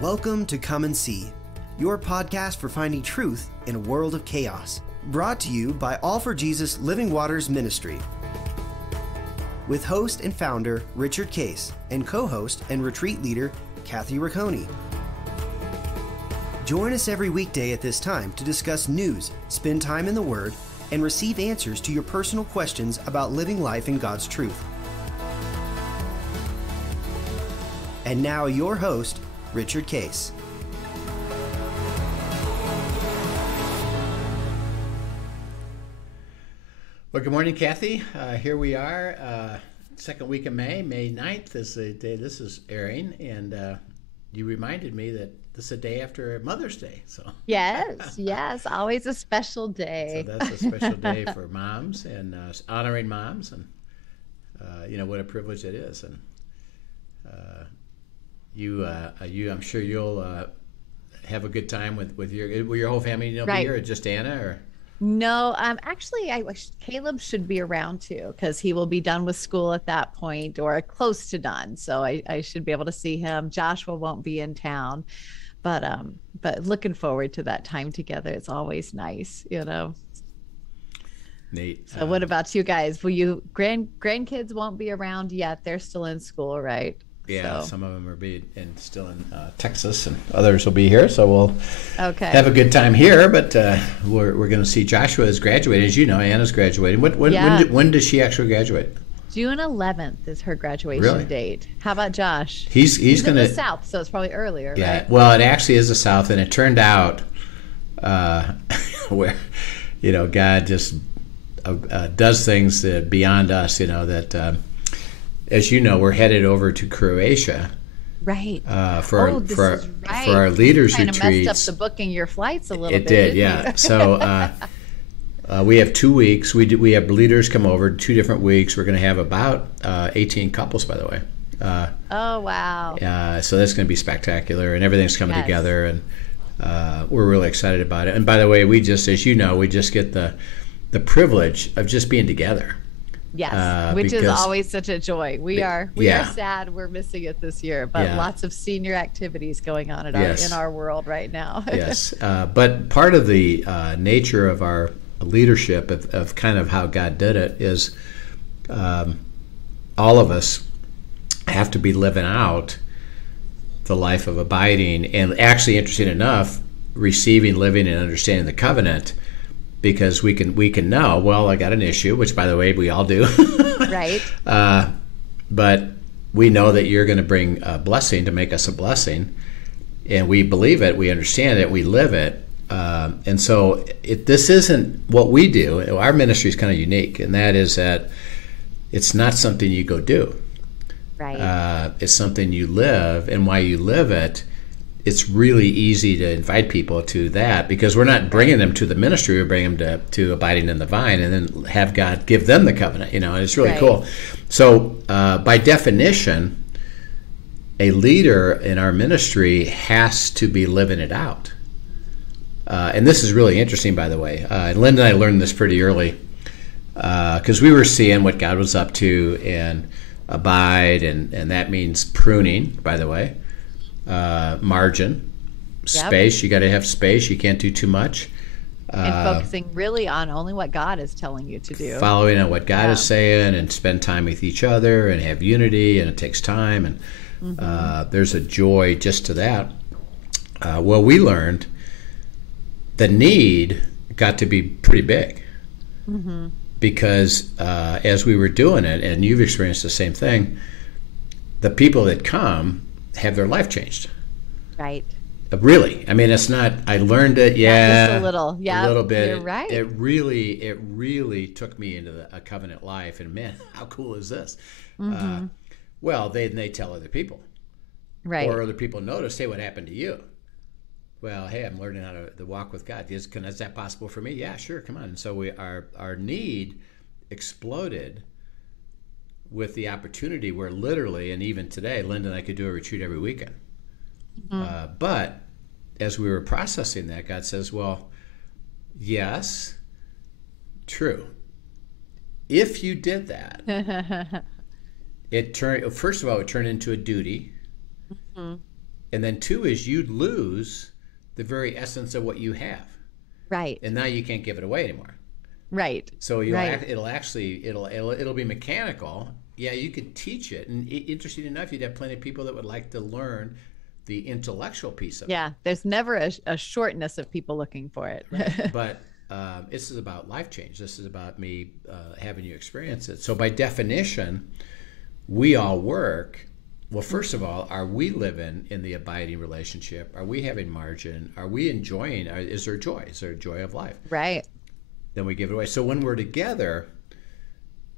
Welcome to Come and See, your podcast for finding truth in a world of chaos. Brought to you by All for Jesus Living Waters Ministry. With host and founder Richard Case and co-host and retreat leader Kathy Ricconi. Join us every weekday at this time to discuss news, spend time in the Word, and receive answers to your personal questions about living life in God's truth. And now your host, Richard Case. Well, good morning, Kathy. Here we are, second week of May 9th is the day this is airing, and you reminded me that this is a day after Mother's Day. So Yes, always a special day. So that's a special day for moms and honoring moms, and what a privilege it is. And you, I'm sure you'll have a good time with your whole family. Be here, or just Anna, or? No, actually, I wish Caleb should be around too, because he will be done with school at that point, or close to done. So I should be able to see him. Joshua won't be in town, but looking forward to that time together. It's always nice, Neat. So what about you guys? Will you grandkids won't be around yet? They're still in school, right? Yeah, some of them are still in Texas, and others will be here. So we'll have a good time here. But we're going to see Joshua is graduating. As you know, Anna's graduating. When does she actually graduate? June 11th is her graduation date. How about Josh? He's going to in the South, so it's probably earlier. Yeah. Right? Well, it actually is the South, and it turned out where God just does things beyond us. That. As you know, we're headed over to Croatia, right? For our leaders retreats. Kind of messed up the booking your flights a little bit. It did, yeah. So we have 2 weeks. We have leaders come over 2 different weeks. We're going to have about 18 couples, by the way. Oh wow! So that's going to be spectacular, and everything's coming together, and we're really excited about it. And by the way, we just get the privilege of just being together. Yes, which is always such a joy. We are sad we're missing it this year, but lots of senior activities going on in our world right now. Yes, but part of the nature of our leadership, of kind of how God did it, is all of us have to be living out the life of abiding, and actually, interesting enough, receiving, living, and understanding the covenant. Because we can know, well, I got an issue, which, by the way, we all do. Right. But we know that you're going to bring a blessing to make us a blessing. And we believe it, we understand it, we live it. And so this isn't what we do. Our ministry is kind of unique, and that is that it's not something you go do. Right. It's something you live, and why you live it, it's really easy to invite people to that, because we're not bringing them to the ministry, we're bringing them to abiding in the vine, and then have God give them the covenant, and it's really cool. So by definition, a leader in our ministry has to be living it out. And this is really interesting, by the way. And Linda and I learned this pretty early, because we were seeing what God was up to, and abide, and that means pruning, by the way. Margin, space. You got to have space. You can't do too much. And focusing really on only what God is telling you to do. Following on what God is saying, and spend time with each other, and have unity, and it takes time. And there's a joy just to that. Well, we learned the need got to be pretty big. Because as we were doing it, and you've experienced the same thing, the people that come have their life changed. Right. Really. I mean, it's not, I learned it, just a little. Yeah. A little bit. You're right. It really took me into a covenant life, and man, how cool is this? Well, they tell other people. Right. Or other people notice, hey, what happened to you? Well, hey, I'm learning how to walk with God. Is that possible for me? Yeah, sure, come on. And so our need exploded with the opportunity where literally, and even today, Linda and I could do a retreat every weekend. But as we were processing that, God says, well, yes, true. If you did that, it turned into a duty. And then two is you'd lose the very essence of what you have. Right. And now you can't give it away anymore. Right. So it'll be mechanical. Yeah, you could teach it. And interesting enough, you'd have plenty of people that would like to learn the intellectual piece of it. Yeah, there's never a shortness of people looking for it. Right. But this is about life change. This is about me having you experience it. So by definition, we all work. Well, first of all, are we living in the abiding relationship? Are we having margin? Are we enjoying? Is there joy? Is there joy of life? Right. Then we give it away. So when we're together,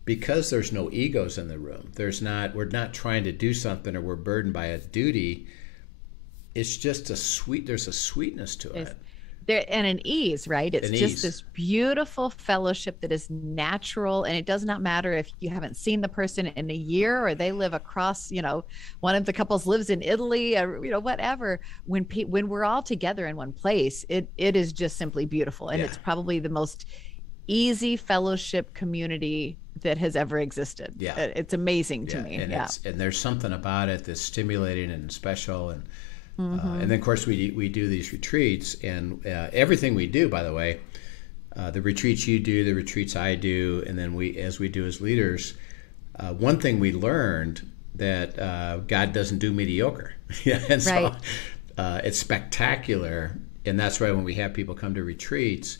because there's no egos in the room, we're not trying to do something or we're burdened by a duty. It's just there's a sweetness to it. And an ease, right? It's just ease. This beautiful fellowship that is natural. And it does not matter if you haven't seen the person in a year or they live across, one of the couples lives in Italy or, whatever. When we're all together in one place, it is just simply beautiful. And it's probably the most easy fellowship community that has ever existed. Yeah. It's amazing to me. And there's something about it that's stimulating and special. And and then, of course, we do these retreats, and everything we do, by the way, the retreats you do, the retreats I do, and then as we do as leaders, one thing we learned that God doesn't do mediocre. And so it's spectacular, and that's why when we have people come to retreats,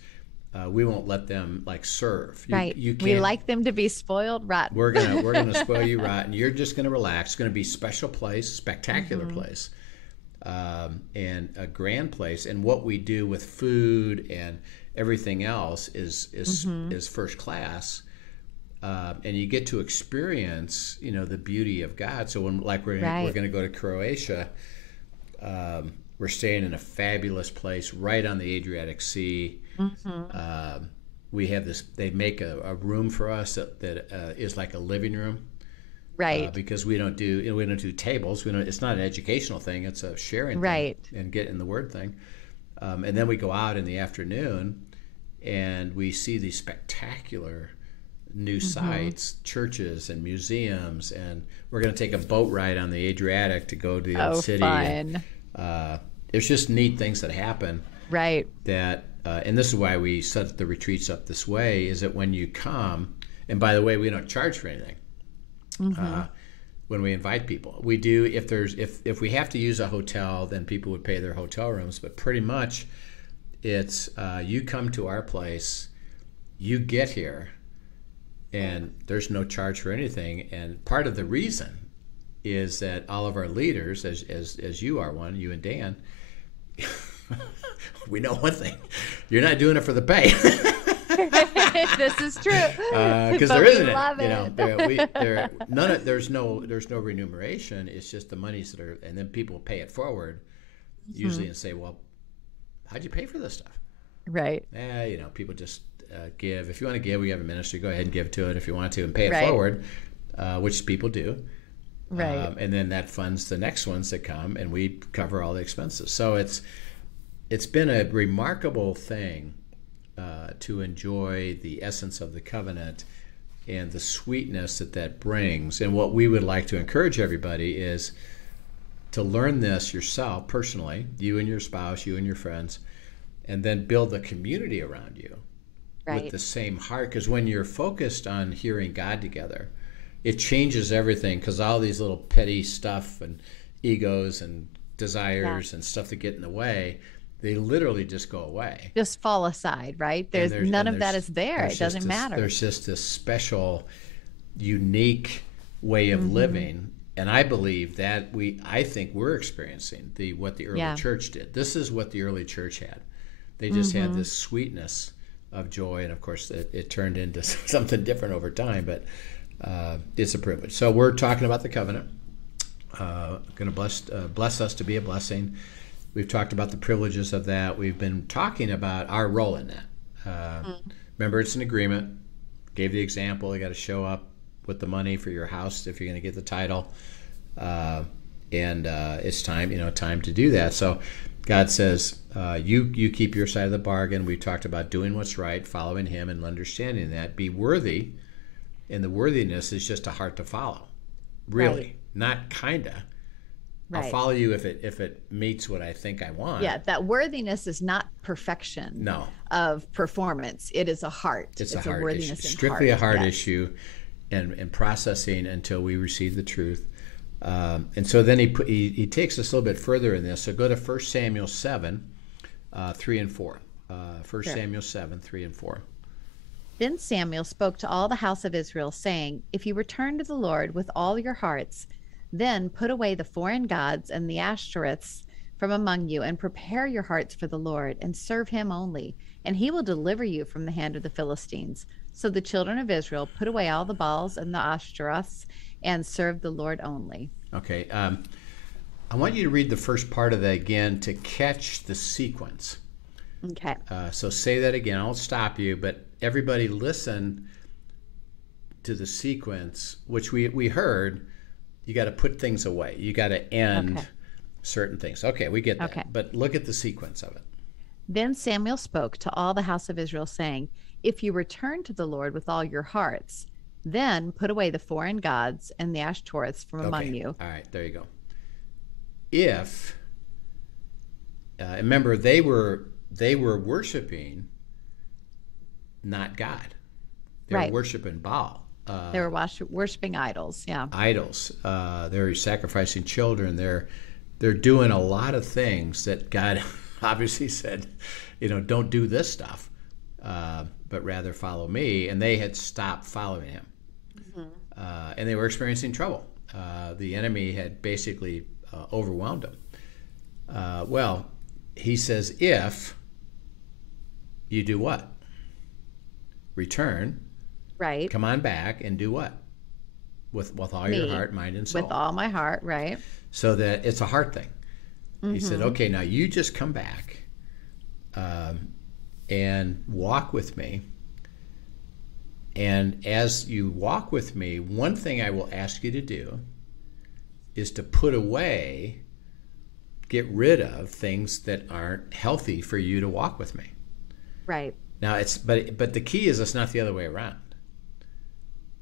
we won't let them serve. You can't, we like them to be spoiled rotten. We're gonna spoil you rotten. You're just gonna relax. It's gonna be special place, spectacular place. And a grand place, and what we do with food and everything else is first class, and you get to experience the beauty of God. So when we're going to go to Croatia, we're staying in a fabulous place right on the Adriatic Sea. We have this. They make a room for us that is like a living room. Right. Because we don't do tables. It's not an educational thing. It's a sharing thing and get in the word thing. And then we go out in the afternoon and we see these spectacular new sites, churches and museums. And we're going to take a boat ride on the Adriatic to go to the old city. Fun. There's just neat things that happen. Right. That and this is why we set the retreats up this way, is that when you come, and by the way, we don't charge for anything. When we invite people, we do. If we have to use a hotel, then people would pay their hotel rooms. But pretty much, it's you come to our place, you get here, and there's no charge for anything. And part of the reason is that all of our leaders, as you are one, you and Dan, we know one thing: you're not doing it for the pay. This is true because there isn't it. There's no remuneration. It's just the monies that are, and then people pay it forward, usually, and say, "Well, how'd you pay for this stuff?" Right. People just give. If you want to give, we have a ministry. Go ahead and give to it if you want to, and pay it forward, which people do. Right. And then that funds the next ones that come, and we cover all the expenses. So it's been a remarkable thing. To enjoy the essence of the covenant and the sweetness that brings. And what we would like to encourage everybody is to learn this yourself personally, you and your spouse, you and your friends, and then build a community around you with the same heart. Because when you're focused on hearing God together, it changes everything, because all these little petty stuff and egos and desires and stuff that get in the way, they literally just go away. Just fall aside, right? There's none of that is there. It doesn't matter. There's just this special, unique way of living. And I believe that I think we're experiencing what the early church did. This is what the early church had. They just had this sweetness of joy. And of course, it turned into something different over time, but it's a privilege. So we're talking about the covenant. Going to bless us to be a blessing. We've talked about the privileges of that. We've been talking about our role in that. Remember, it's an agreement. Gave the example. You got to show up with the money for your house if you're going to get the title. And it's time to do that. So God says, you keep your side of the bargain. We talked about doing what's right, following Him, and understanding that. Be worthy. And the worthiness is just a heart to follow. Really. Not kinda. I'll follow you if it meets what I think I want. Yeah, that worthiness is not perfection of performance. It is a heart. It's a heart worthiness issue. In Strictly heart. a heart issue, and processing until we receive the truth. And so then he takes us a little bit further in this. So go to 1 Samuel 7, 3 and 4. 1 Samuel 7, 3 and 4. Then Samuel spoke to all the house of Israel, saying, if you return to the Lord with all your hearts, then put away the foreign gods and the Ashtoreths from among you, and prepare your hearts for the Lord, and serve him only, and he will deliver you from the hand of the Philistines. So the children of Israel put away all the Baals and the Ashtoreths, and served the Lord only. Okay. I want you to read the first part of that again to catch the sequence. Okay. So say that again. I'll stop you, but everybody listen to the sequence, which we heard. You got to put things away. You got to end certain things. Okay, we get that. Okay. But look at the sequence of it. Then Samuel spoke to all the house of Israel, saying, if you return to the Lord with all your hearts, then put away the foreign gods and the Ashtoreths from among you. All right, there you go. If remember, they were worshiping not God. They were worshiping Baal. They were worshiping idols. Yeah, idols. They're sacrificing children. They're doing a lot of things that God obviously said, don't do this stuff, but rather follow me. And they had stopped following him, and they were experiencing trouble. The enemy had basically overwhelmed them. Well, he says, if you do what? Return. Right. Come on back and do what? With all your heart, mind, and soul. With all my heart, right. So that it's a heart thing. He said, okay, now you just come back and walk with me. And as you walk with me, one thing I will ask you to do is to put away, get rid of things that aren't healthy for you to walk with me. Right. Now but the key is it's not the other way around.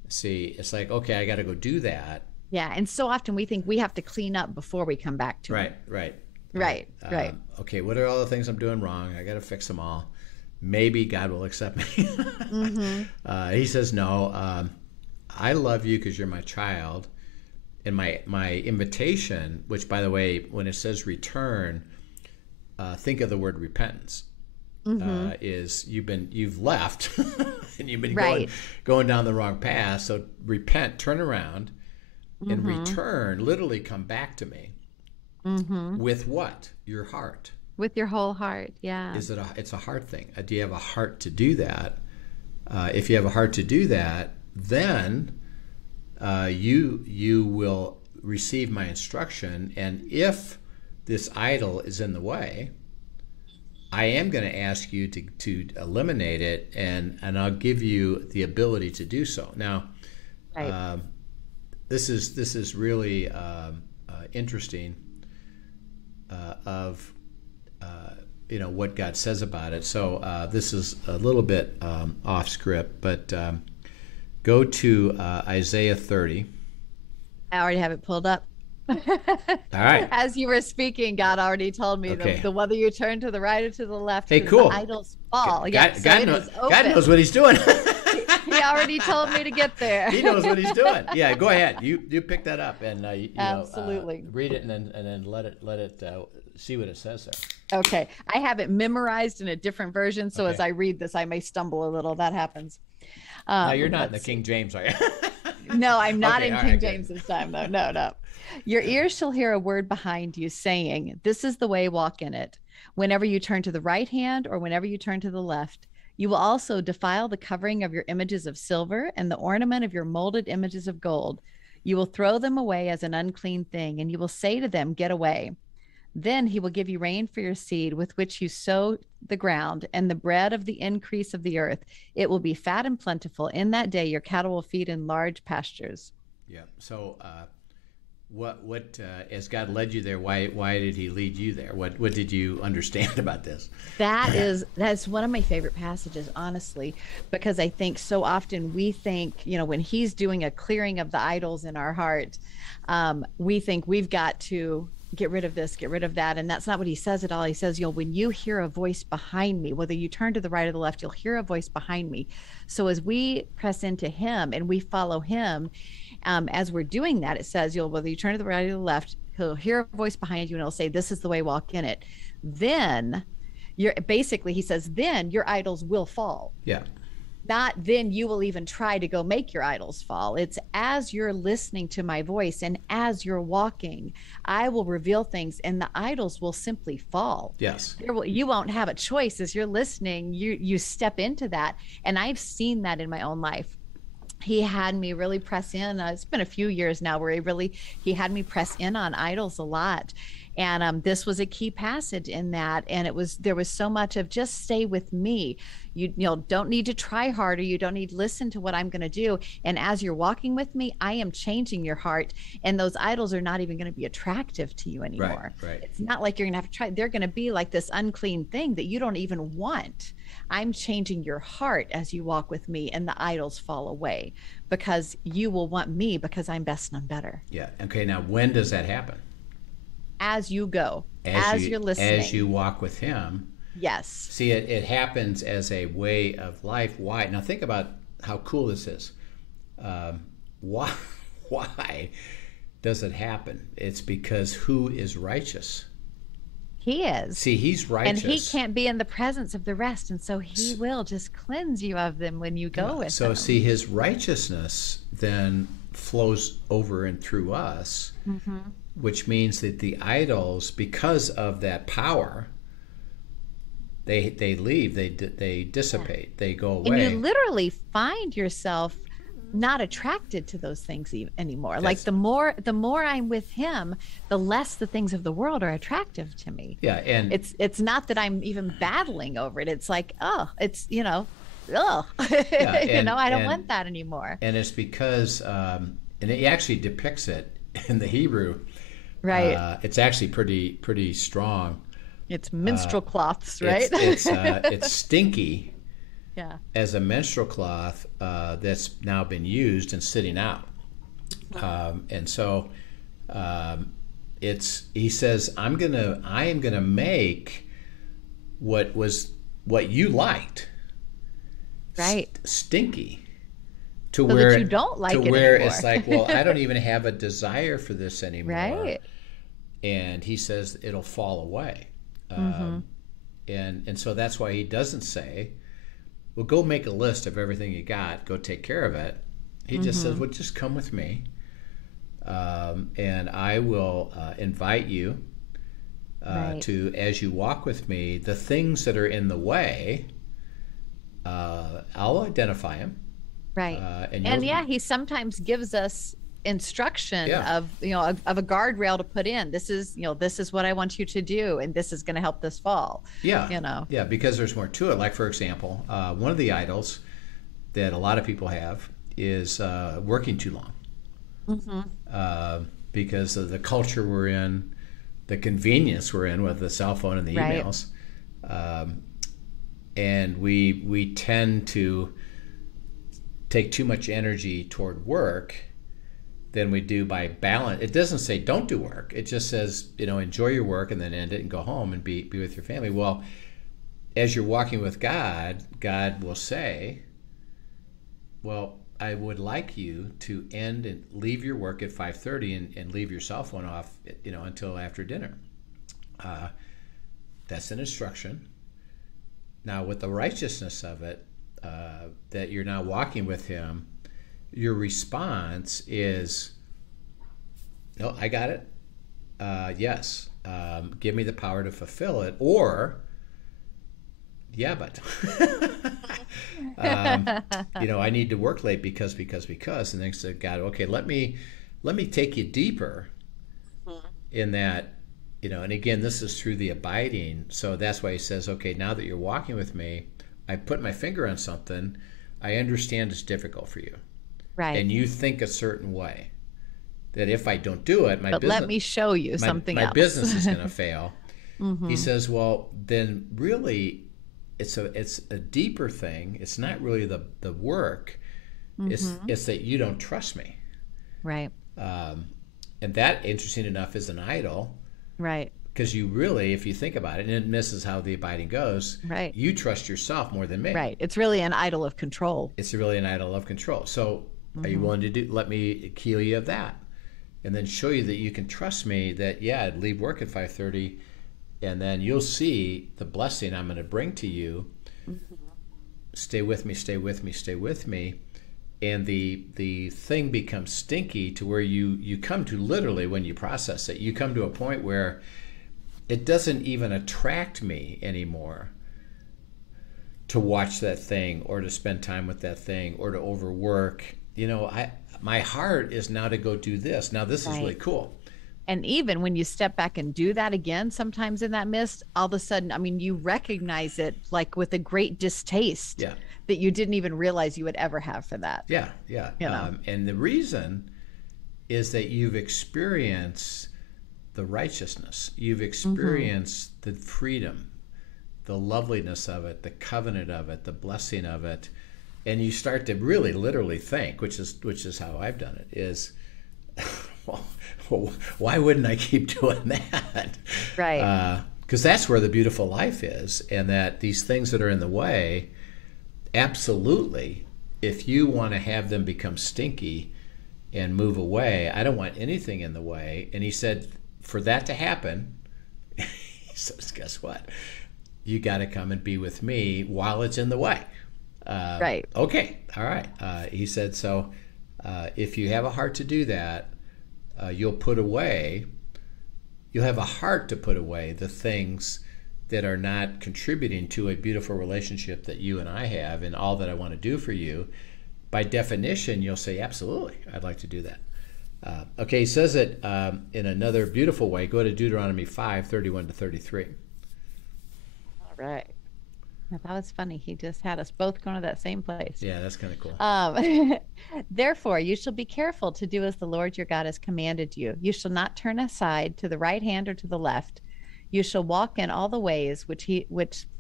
See, it's like, okay, I got to go do that. Yeah, and so often we think we have to clean up before we come back to it. Right. Okay, what are all the things I'm doing wrong? I got to fix them all. Maybe God will accept me. He says, no, I love you because you're my child. And my invitation, which, by the way, when it says return, think of the word repentance. Is you've left and you've been going down the wrong path. So repent, turn around, and return. Literally, come back to me. With what? Your heart. With your whole heart. Yeah. It's a heart thing. Do you have a heart to do that? If you have a heart to do that, then you will receive my instruction. And if this idol is in the way, I am going to ask you to eliminate it, and I'll give you the ability to do so. Now, this is really interesting of what God says about it. So this is a little bit off script, but go to Isaiah 30. I already have it pulled up. All right. As you were speaking, God already told me the whether you turn to the right or to the left, hey, cool. The idols fall. God knows what he's doing. He already told me to get there. He knows what he's doing. Yeah, go ahead. You pick that up and absolutely read it and then let it see what it says there. Okay, I have it memorized in a different version, so as I read this, I may stumble a little. That happens. No, you're not in the King James, are you? No, I'm not in King James this time, though. No. Your ears shall hear a word behind you saying, this is the way, walk in it. Whenever you turn to the right hand or whenever you turn to the left, you will also defile the covering of your images of silver and the ornament of your molded images of gold. You will throw them away as an unclean thing, and you will say to them, get away. Then he will give you rain for your seed with which you sow the ground and the bread of the increase of the earth. It will be fat and plentiful. In that day, your cattle will feed in large pastures. Yeah. So what as God led you there, why did he lead you there? What did you understand about this? That's one of my favorite passages, honestly, because I think so often we think, when he's doing a clearing of the idols in our heart, we think we've got to get rid of this, get rid of that. And that's not what he says at all. He says, when you hear a voice behind me, whether you turn to the right or the left, you'll hear a voice behind me. So as we press into him and we follow him, as we're doing that, it says, whether you turn to the right or the left, he'll hear a voice behind you and he'll say, this is the way, walk in it. Then he says, then your idols will fall. Yeah. Not then you will even try to go make your idols fall. It's as you're listening to my voice and as you're walking, I will reveal things and the idols will simply fall. Yes. You won't have a choice. As you're listening, you step into that. And I've seen that in my own life. He had me really press in. It's been a few years now where he had me press in on idols a lot. And this was a key passage in that. And there was so much of just stay with me. You don't need to try harder. You don't need to listen to what I'm going to do. And as you're walking with me, I am changing your heart. And those idols are not even going to be attractive to you anymore. Right. It's not like you're going to have to try. They're going to be like this unclean thing that you don't even want. I'm changing your heart as you walk with me, and the idols fall away because you will want me because I'm best and I'm better. Yeah. Okay. Now, when does that happen? As you go, as you're listening. As you walk with him. Yes. See, it happens as a way of life. Why? Now think about how cool this is. Why does it happen? It's because who is righteous? He is. See, he's righteous. And he can't be in the presence of the rest. And so he will just cleanse you of them when you go with him. So see, his righteousness then flows over and through us, which means that the idols, because of that power, they leave, they dissipate, they go away. And you literally find yourself not attracted to those things anymore. Like the more I'm with him, the less the things of the world are attractive to me. Yeah, and it's not that I'm even battling over it. It's like, it's yeah, I don't want that anymore. And it's because, and it actually depicts it in the Hebrew. Right. It's actually pretty strong. It's menstrual cloths, right? It's stinky. Yeah. As a menstrual cloth that's now been used and sitting out. And so he says, I am gonna make what you liked, right, stinky, so where you don't like it where anymore. It's like, well, I don't even have a desire for this anymore. Right. And he says it'll fall away. And so that's why he doesn't say, well, go make a list of everything you got, go take care of it. He just says, well, just come with me, and I will invite you to, as you walk with me, the things that are in the way, I'll identify them. Right. And he sometimes gives us instruction of a guardrail to put in. This is what I want you to do, and this is going to help this fall. Yeah, because there's more to it. Like, for example, one of the idols that a lot of people have is working too long, because of the culture we're in, the convenience we're in with the cell phone and the emails, and we tend to take too much energy toward work than we do by balance. It doesn't say don't do work. It just says, enjoy your work and then end it and go home and be with your family. Well, as you're walking with God, God will say, well, I would like you to end and leave your work at 5:30 and leave your cell phone off, until after dinner. That's an instruction. Now, with the righteousness of it, that you're now walking with him, your response is, no, I got it. Yes. Give me the power to fulfill it. Or, yeah, but, I need to work late because. And then said, God, okay, let me take you deeper in that, and again, this is through the abiding. So that's why he says, okay, now that you're walking with me, I put my finger on something. I understand it's difficult for you. Right. And you think a certain way that if I don't do it, but let me show you something else. My business is going to fail. He says, well, then really it's a deeper thing. It's not really the work. It's that you don't trust me. Right. And that, interesting enough, is an idol Right. Because you really, if you think about it, and this is how the abiding goes, Right. you trust yourself more than me. Right. It's really an idol of control. It's really an idol of control. So are you willing to let me heal you of that? And then show you that you can trust me, that, yeah, I'd leave work at 5:30, and then you'll see the blessing I'm going to bring to you. Stay with me, stay with me, stay with me. And the thing becomes stinky to where you come to, literally, when you process it, you come to a point where it doesn't even attract me anymore to watch that thing or to spend time with that thing or to overwork. My heart is now to go do this. Now this is really cool. And even when you step back and do that again, sometimes in that mist, all of a sudden, I mean, you recognize it like with a great distaste that you didn't even realize you would ever have for that. Yeah. And the reason is that you've experienced the righteousness. You've experienced the freedom, the loveliness of it, the covenant of it, the blessing of it. And you start to really literally think, which is how I've done it, is, well, why wouldn't I keep doing that? Right. Because that's where the beautiful life is, and that these things that are in the way, absolutely, if you want to have them become stinky and move away, I don't want anything in the way. And he said, for that to happen, he says, guess what? You got to come and be with me while it's in the way. Right. Okay. All right. He said, so if you have a heart to do that, you'll have a heart to put away the things that are not contributing to a beautiful relationship that you and I have and all that I want to do for you. By definition, you'll say, absolutely, I'd like to do that. Okay, he says it in another beautiful way. Go to Deuteronomy 5:31-33. All right. I thought it was funny. He just had us both going to that same place. Yeah, that's kind of cool. Therefore, you shall be careful to do as the Lord your God has commanded you. You shall not turn aside to the right hand or to the left. You shall walk in all the ways which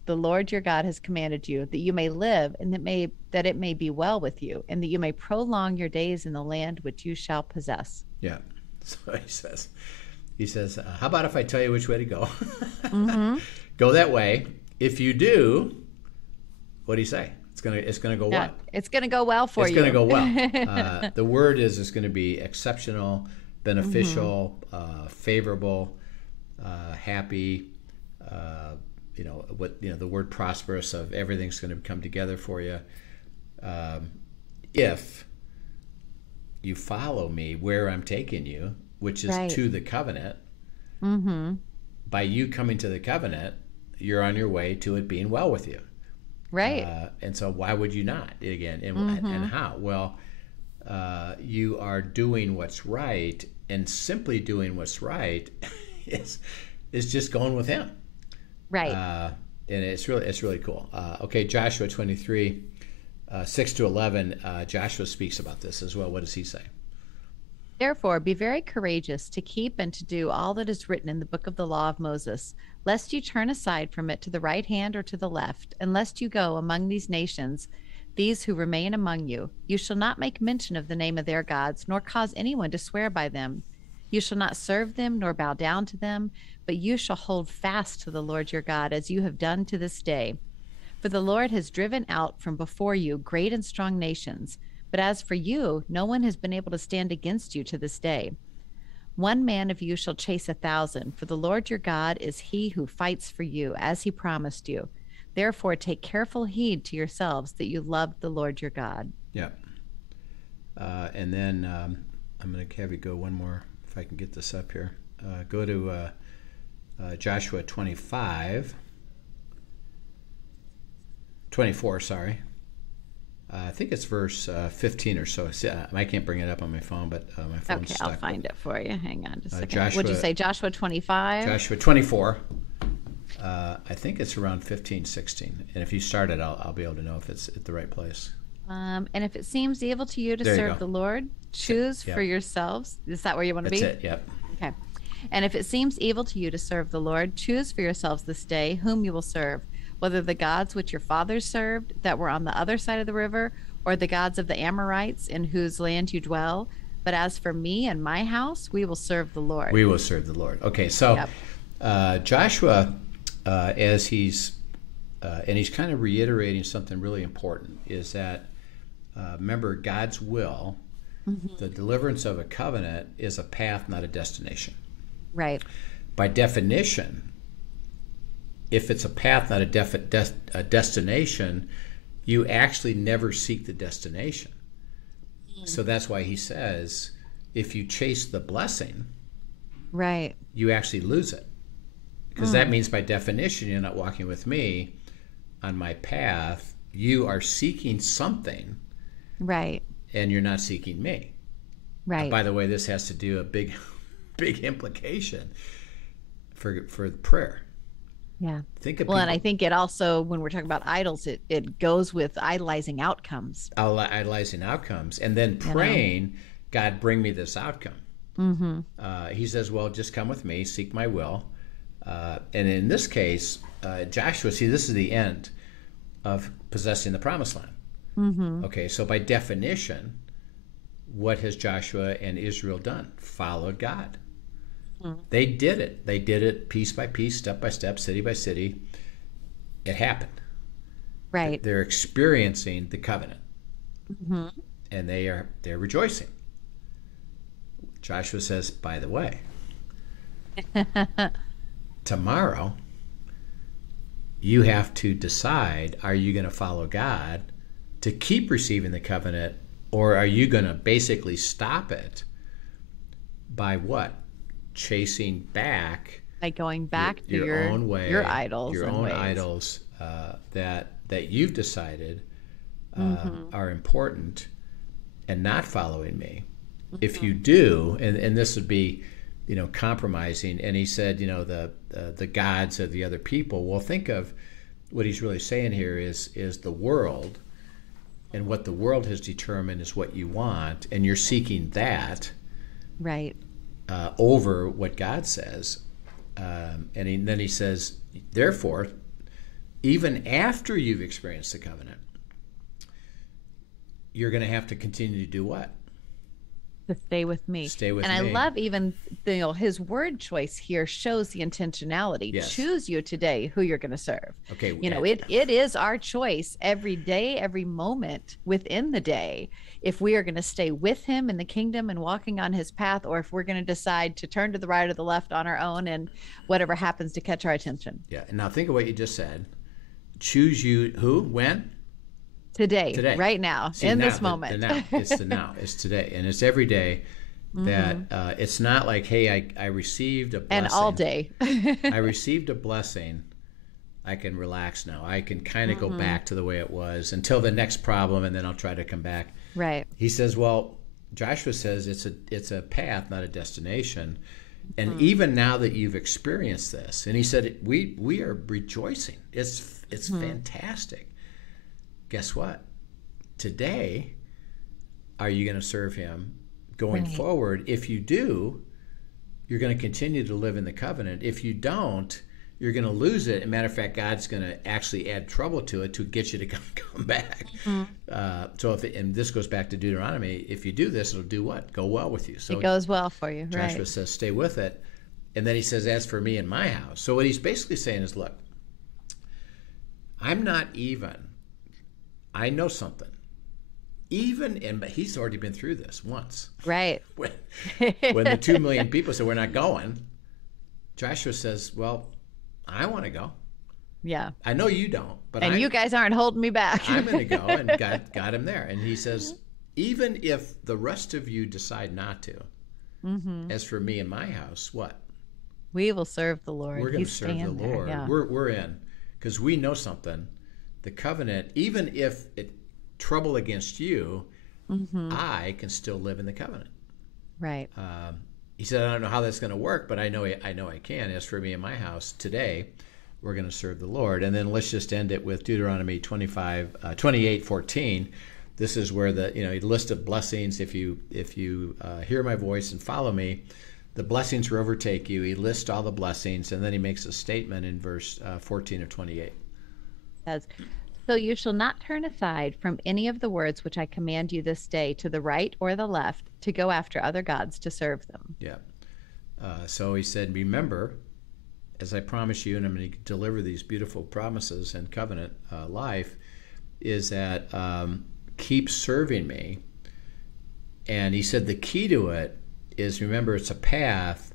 the Lord your God has commanded you, that you may live and that it may be well with you, and that you may prolong your days in the land which you shall possess. Yeah. So he says, how about if I tell you which way to go? Go that way. If you do, what do you say? It's gonna go well. It's gonna go well for you. It's gonna go well. The word is it's gonna be exceptional, beneficial, favorable, happy. The word prosperous, of everything's gonna come together for you. If you follow me where I'm taking you, which is to the covenant. By you coming to the covenant, you're on your way to it being well with you. Right. And so why would you not, again, and how? Well, you are doing what's right, and simply doing what's right is just going with him. Right. And it's really cool. Okay, Joshua 23, 6-11, Joshua speaks about this as well. What does he say? Therefore, be very courageous to keep and to do all that is written in the book of the law of Moses, lest you turn aside from it to the right hand or to the left, and lest you go among these nations, these who remain among you. You shall not make mention of the name of their gods, nor cause anyone to swear by them. You shall not serve them, nor bow down to them, but you shall hold fast to the Lord your God, as you have done to this day. For the Lord has driven out from before you great and strong nations, but as for you, no one has been able to stand against you to this day. One man of you shall chase 1,000, for the Lord your God is he who fights for you, as he promised you. Therefore, take careful heed to yourselves that you love the Lord your God. Yeah. And then I'm going to have you go one more, if I can get this up here. Go to Joshua 24, sorry. I think it's verse 15 or so. I can't bring it up on my phone, but my phone's okay, stuck. I'll find it for you. Hang on just a second. Joshua, what'd you say, Joshua 25? Joshua 24. I think it's around 15, 16. And if you start it, I'll be able to know if it's at the right place. And if it seems evil to you to serve the Lord, choose for yourselves. Is that where you want to be? That's it, yep. Okay. And if it seems evil to you to serve the Lord, choose for yourselves this day whom you will serve, whether the gods which your fathers served that were on the other side of the river, or the gods of the Amorites in whose land you dwell, But as for me and my house, we will serve the Lord. We will serve the Lord. Okay, so Joshua, as he's and he's kind of reiterating something really important, is that remember, God's will, the deliverance of a covenant, is a path, not a destination. Right. By definition, if it's a path, not a destination, you actually never seek the destination. So that's why he says, if you chase the blessing, right, you actually lose it. Because that means, by definition, you're not walking with me on my path. You are seeking something, right, and you're not seeking me. Right. By the way, this has to do a big implication for prayer. Yeah. Think of well, and I think it also, when we're talking about idols, it goes with idolizing outcomes. Idolizing outcomes, and then praying, God, bring me this outcome. He says, well, just come with me, seek my will. And in this case, Joshua, see, this is the end of possessing the promised land. Okay, so by definition, what has Joshua and Israel done? Followed God. They did it. They did it piece by piece, step by step, city by city. It happened. Right. They're experiencing the covenant, and they're rejoicing. Joshua says, by the way, tomorrow you have to decide, are you going to follow God to keep receiving the covenant, or are you going to basically stop it by what? Chasing back, like going back to your own way, your idols, your own idols that you've decided are important, and not following me. If you do, and this would be, compromising. And he said, the gods of the other people. Well, think of what he's really saying here is the world, and what the world has determined is what you want, and you're seeking that, right, over what God says. Then he says, therefore, even after you've experienced the covenant, you're going to have to continue to do what? To stay with me. Stay with me. And I love even his word choice here shows the intentionality. Yes. Choose you today who you're going to serve. Okay. It is our choice every day, every moment within the day, if we are going to stay with him in the kingdom and walking on his path, or if we're going to decide to turn to the right or the left on our own and whatever happens to catch our attention. Yeah. And now think of what you just said. Choose you who, when? Today, right now. See, in this moment. It's the now. It's today. And it's every day that it's not like, hey, I received a blessing. And all day. I received a blessing. I can relax now. I can kind of go back to the way it was until the next problem, and then I'll try to come back. Right. He says, well, Joshua says it's a path, not a destination. And even now that you've experienced this, and he said, we are rejoicing. It's fantastic. Guess what? Today, are you going to serve him going forward? If you do, you're going to continue to live in the covenant. If you don't, you're going to lose it. As a matter of fact, God's going to actually add trouble to it to get you to come back. So and this goes back to Deuteronomy, if you do this, it'll do what? Go well with you. So it goes well for you, Joshua right. says, stay with it. And then he says, as for me and my house. So what he's basically saying is, look, I'm not even. I know something. And he's already been through this once. Right. When the 2 million people said, we're not going, Joshua says, well, I want to go. Yeah. I know you don't. You guys aren't holding me back. I'm going to go, and God got him there. And he says, even if the rest of you decide not to, as for me and my house, what? We will serve the Lord. We're going to serve the Lord. Yeah. We're in, because we know something. The covenant, even if it trouble against you, I can still live in the covenant. Right. He said, I don't know how that's going to work, but I know I can. As for me and my house, today we're going to serve the Lord. And then let's just end it with Deuteronomy 28:14. This is where the list of blessings. If you hear my voice and follow me, the blessings will overtake you. He lists all the blessings, and then he makes a statement in verse 14 of 28. Says, So you shall not turn aside from any of the words which I command you this day to the right or the left to go after other gods to serve them. Yeah. So he said, remember, as I promise you, and I'm going to deliver these beautiful promises and covenant life, is that keep serving me. And he said the key to it is, remember, it's a path.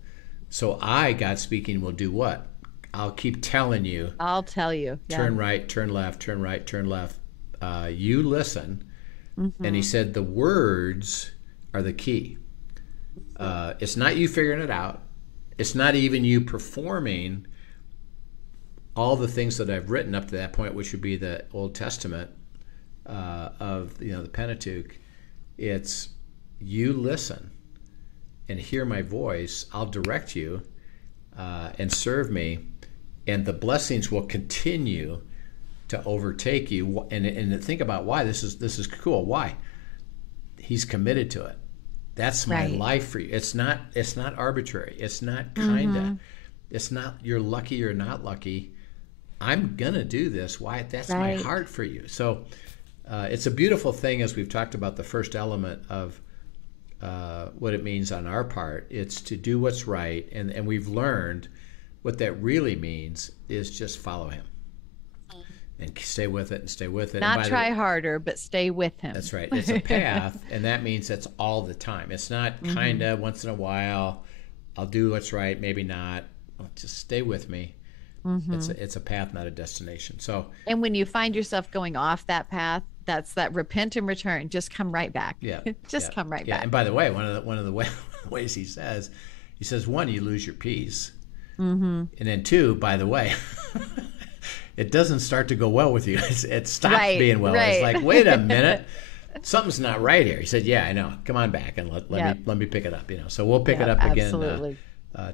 So I, God speaking, will do what? I'll keep telling you. I'll tell you. Turn right, turn left, turn right, turn left. You listen. And he said the words are the key. It's not you figuring it out. It's not even you performing all the things that I've written up to that point, which would be the Old Testament of the Pentateuch. It's you listen and hear my voice. I'll direct you and serve me, and the blessings will continue to overtake you. And think about why this is cool. Why? He's committed to it. That's my life for you. It's not arbitrary. It's not kinda. It's not you're lucky or not lucky. I'm gonna do this. Why? That's my heart for you. So it's a beautiful thing, as we've talked about the first element of what it means on our part. It's to do what's right, and we've learned what that really means is just follow him and stay with it and stay with it. Not try harder, but stay with him. That's right. It's a path, and that means that's all the time. It's not kind of once in a while, I'll do what's right, maybe not. Just stay with me. It's a path, not a destination. So, and when you find yourself going off that path, that's that repent and return. Just come right back. Yeah, come right back. And by the way, one of the ways he says, one, you lose your peace, and then two, by the way, it doesn't start to go well with you. It stops being well. It's like, wait a minute, something's not right here. He said, yeah, I know. Come on back and let me pick it up. So we'll pick it up again. Absolutely.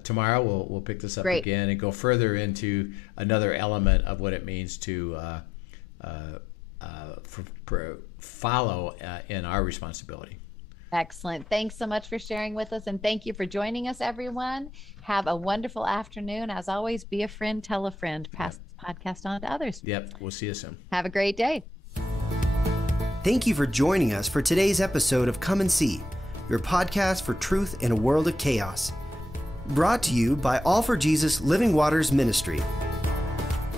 Tomorrow we'll pick this up again and go further into another element of what it means to follow in our responsibility. Excellent. Thanks so much for sharing with us, and thank you for joining us, everyone. Have a wonderful afternoon. As always, be a friend, tell a friend, pass this podcast on to others. Yep. We'll see you soon. Have a great day. Thank you for joining us for today's episode of Come and See, your podcast for truth in a world of chaos. Brought to you by All for Jesus Living Waters Ministry.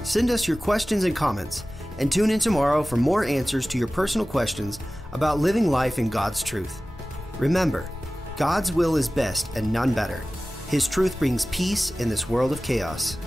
Send us your questions and comments, and tune in tomorrow for more answers to your personal questions about living life in God's truth. Remember, God's will is best and none better. His truth brings peace in this world of chaos.